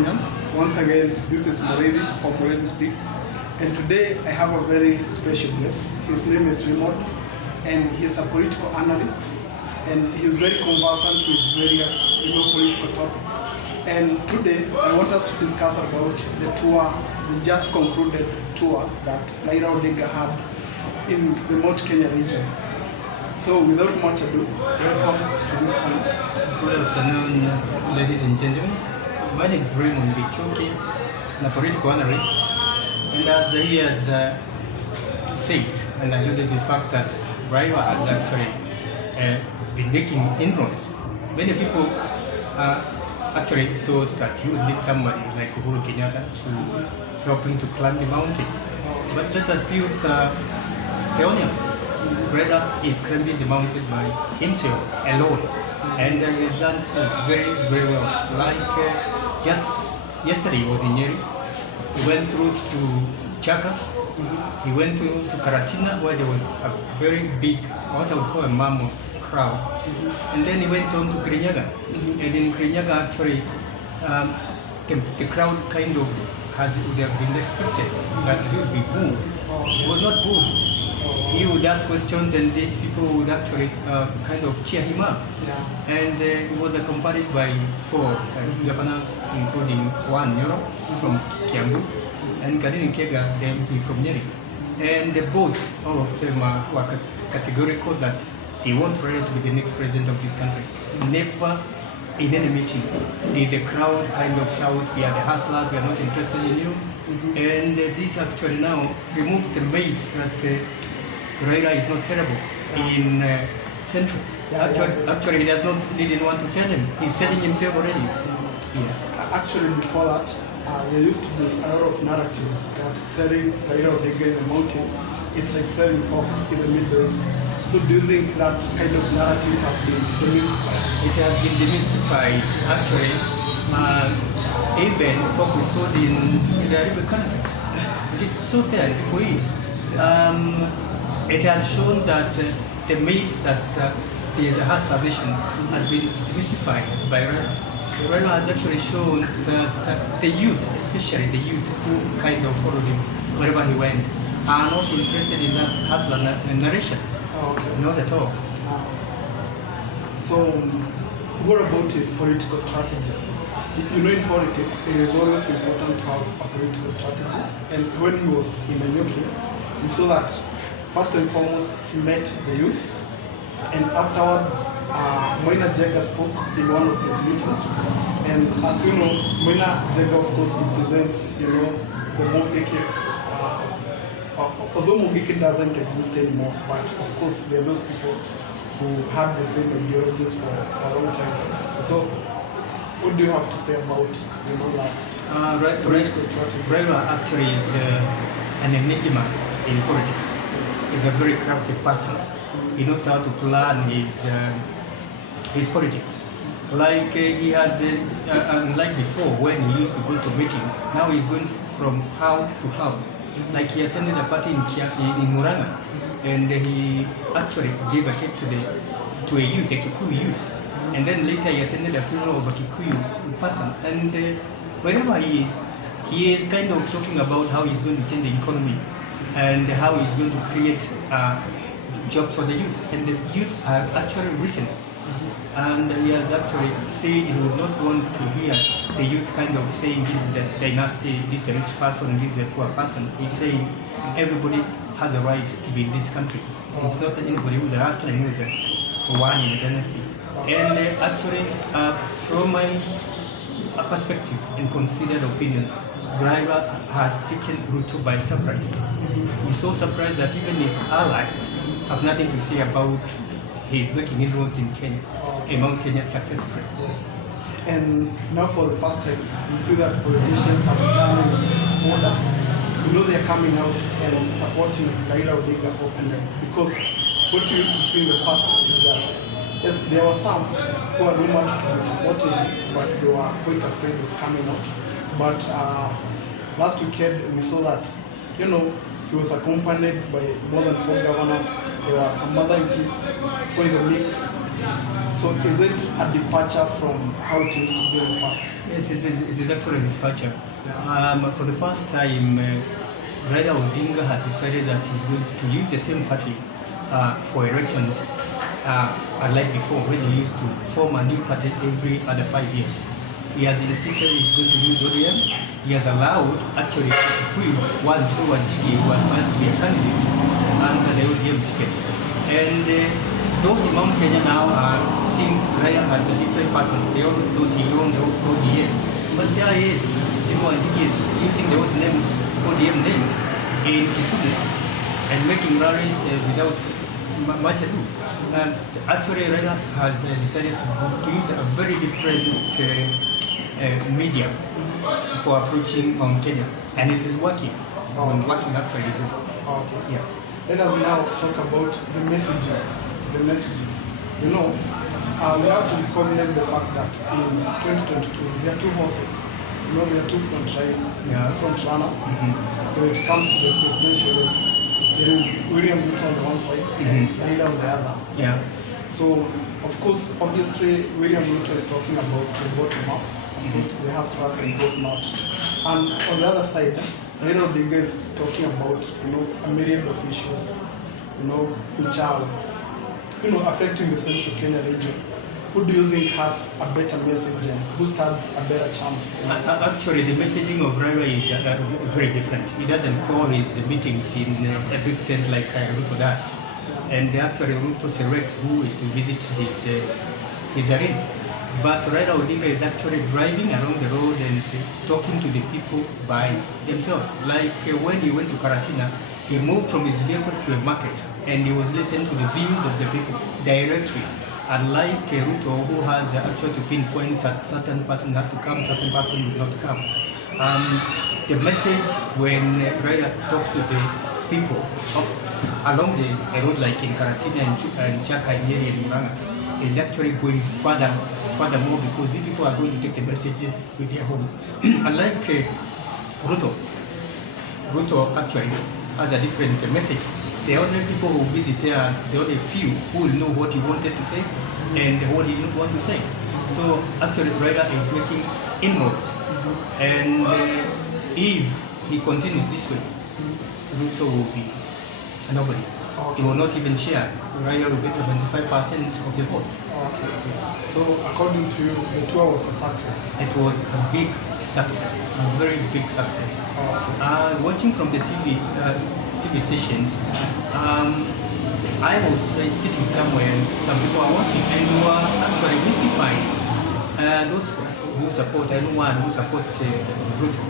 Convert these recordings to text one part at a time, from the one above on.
Kenyans. Once again, this is Muriithi from Muriithi Speaks. And today I have a very special guest. His name is Raymond, and he is a political analyst. And he is very conversant with various political topics. And today I want us to discuss about the tour, the just concluded tour that Raila Odinga had in the Mount Kenya region. So without much ado, welcome to this channel. Good afternoon, ladies and gentlemen. My name is Raymond Munyori, I'm a political analyst. And as he has said, and alluded to the fact that Raila has actually been making inroads. Many people actually thought that he would need somebody like Uhuru Kenyatta to help him to climb the mountain. But let us be with the onion. Raila is climbing the mountain by himself, alone. And he has done so very, very well. Like just yesterday he was in Nyeri. He went through to Chaka. He went to Karatina, where there was a very big, what I would call a mammoth crowd. And then he went on to Kirinyaga. And in Kirinyaga, actually, the crowd kind of would have been expected that he would be booed. He was not booed. He would ask questions, and these people would actually kind of cheer him up. Yeah. And he was accompanied by 4 governors, including one Nyoro from Kiambu, and Kadini Kega, the MP from Nyeri. And both, all of them were categorical that they want Raila to be the next president of this country. Never in any meeting did the crowd kind of shout, "We are the hustlers, we are not interested in you." And this actually now removes the myth that Raila is not sellable in Central. Actually, he does not need anyone to sell him. He's selling himself already. Actually, before that, there used to be a lot of narratives that selling Raila Odinga in the mountain, it's like selling pork in the Middle East. So do you think that kind of narrative has been demystified? It has been demystified, actually. Even pork we sold in the Arabic country. It is so there, people eat. It has shown that the myth that there is a hard starvation has been demystified by Raila. Raila has actually shown that the youth, especially the youth who kind of followed him wherever he went, are not interested in that hustler narration. Okay. Not at all. So, what about his political strategy? You know, in politics, it is always important to have a political strategy. And when he was in Nanyuki, we saw that first and foremost, he met the youth. And afterwards, Moina Jega spoke in one of his meetings. And as you know, Moina Jega, of course, represents, the Mugiki. Although Mugiki doesn't exist anymore, but of course, there are those people who had the same ideologies for a long time. So, what do you have to say about, that political strategy? Raila actually is an enigma in politics. He's a very crafty person. He knows how to plan his politics. Like he has, unlike before when he used to go to meetings, now he's going from house to house. Like he attended a party in Muranga, and he actually gave a cake to a youth, a Kikuyu youth. And then later he attended a funeral of a Kikuyu person. And wherever he is kind of talking about how he's going to change the economy and how he's going to create jobs for the youth. And the youth are actually listening. And he has actually said he would not want to hear the youth kind of saying this is a dynasty, this is a rich person, this is a poor person. He's saying everybody has a right to be in this country. It's not anybody who's a hustler who is a one in a dynasty. And actually, from my perspective and considered opinion, Raila has taken Ruto by surprise. He's so surprised that even his allies have nothing to say about his making inroads in Kenya, Mount Kenya successfully. Yes. And now for the first time, you see that politicians are becoming older. They are coming out and supporting Raila Odinga openly. Because what you used to see in the past is that, yes, there were some who are rumored to be supporting, but they were quite afraid of coming out. But last weekend, we saw that, he was accompanied by more than 4 governors. There were some other MPs who in the mix. So is it a departure from how it used to be in the past? Yes, it is actually a departure. For the first time, Raila Odinga had decided that he's going to use the same party for elections, unlike before, when he used to form a new party every other 5 years. He has insisted he's going to use ODM. He has allowed, actually, to put Wanjiru Wanjigi, who was supposed to be a candidate, under the ODM ticket. And those in Mount Kenya now are seeing Raila as a different person. They always thought he owned the ODM. But there he is. Wanjiru Wanjigi is using the ODM name in Kisumu and making rallies without much ado. Actually, Raila has decided to use a very different medium for approaching Kenya, and it is working. Working actually is Okay. yeah. Let us now talk about the messaging. The messaging. You know, we have to recognize the fact that in 2022 there are two horses. You know, there are two front runners. When it comes to the presidential race, there is William Ruto on the one side and Raila on the other. Yeah. So, of course, obviously, William Ruto is talking about the bottom up, about the hustlers and whatnot. And on the other side, Raila Odinga is talking about, a myriad of issues, which are, affecting the Central Kenya region. Who do you think has a better message and who stands a better chance? Actually, the messaging of Raila is very different. He doesn't call his meetings in a big tent like Ruto does. And actually, Ruto selects who is to visit his arena. But Raila Odinga is actually driving along the road and talking to the people by themselves. Like when he went to Karatina, he moved from his vehicle to a market and he was listening to the views of the people directly. Unlike Ruto, who has actually to pinpoint that certain person has to come, certain person will not come. The message when Raila talks to the people along the road, like in Karatina and Chaka and Nyeri and Murang'a, is actually going furthermore because these people are going to take the messages to their home. Unlike Ruto actually has a different message. The only people who visit there, the only few who will know what he wanted to say and what he didn't want to say. So actually Raila is making inroads. And if he continues this way, Ruto will be a nobody. He will not even share. Raila will get 25% of the votes. Okay. So according to you, the tour was a success? It was a big success, a very big success. Okay. Watching from the TV stations, I was sitting somewhere and some people are watching and were actually mystifying. Those who support, anyone who supports Ruto,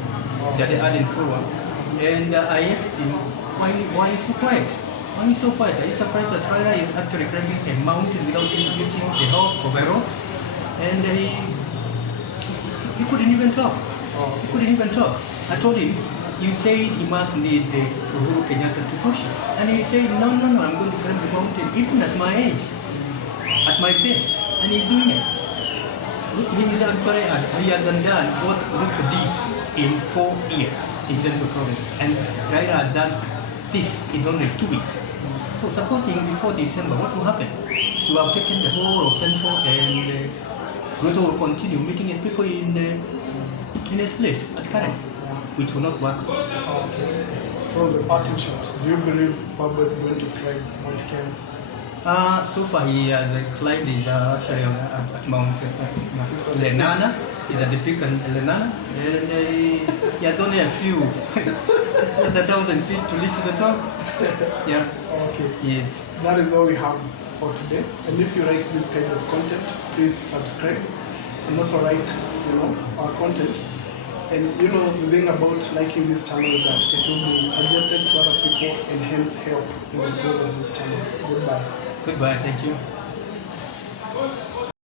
they are the ardent follower. And I asked him, why is so quiet? Why is so quiet? Are you surprised that Raila is actually climbing a mountain without using the help of a rope? And he couldn't even talk. He couldn't even talk. I told him, you said he must need the Uhuru Kenyatta to push him. And he said, no, I'm going to climb the mountain, even at my age, at my pace. And he's doing it. He hasn't done what Ruto did in 4 years in Central Province. And Raila has done this in only 2 weeks. So supposing before December, what will happen? We have taken the whole of Central and Ruto will continue meeting his people in his place at Karen, which will not work. Okay. So the parting shot, do you believe Babu is going to climb Mount Kenya? So far he has climbed his actually at Mount Lenana. He's at the peak in Lenana. And he has only a few. It's 1,000 feet to reach the top. Yeah. Okay. Yes. That is all we have for today. And if you like this kind of content, please subscribe and also like, our content. And the thing about liking this channel is that it will be suggested to other people and hence help in the growth of this channel. Goodbye. Goodbye. Thank you.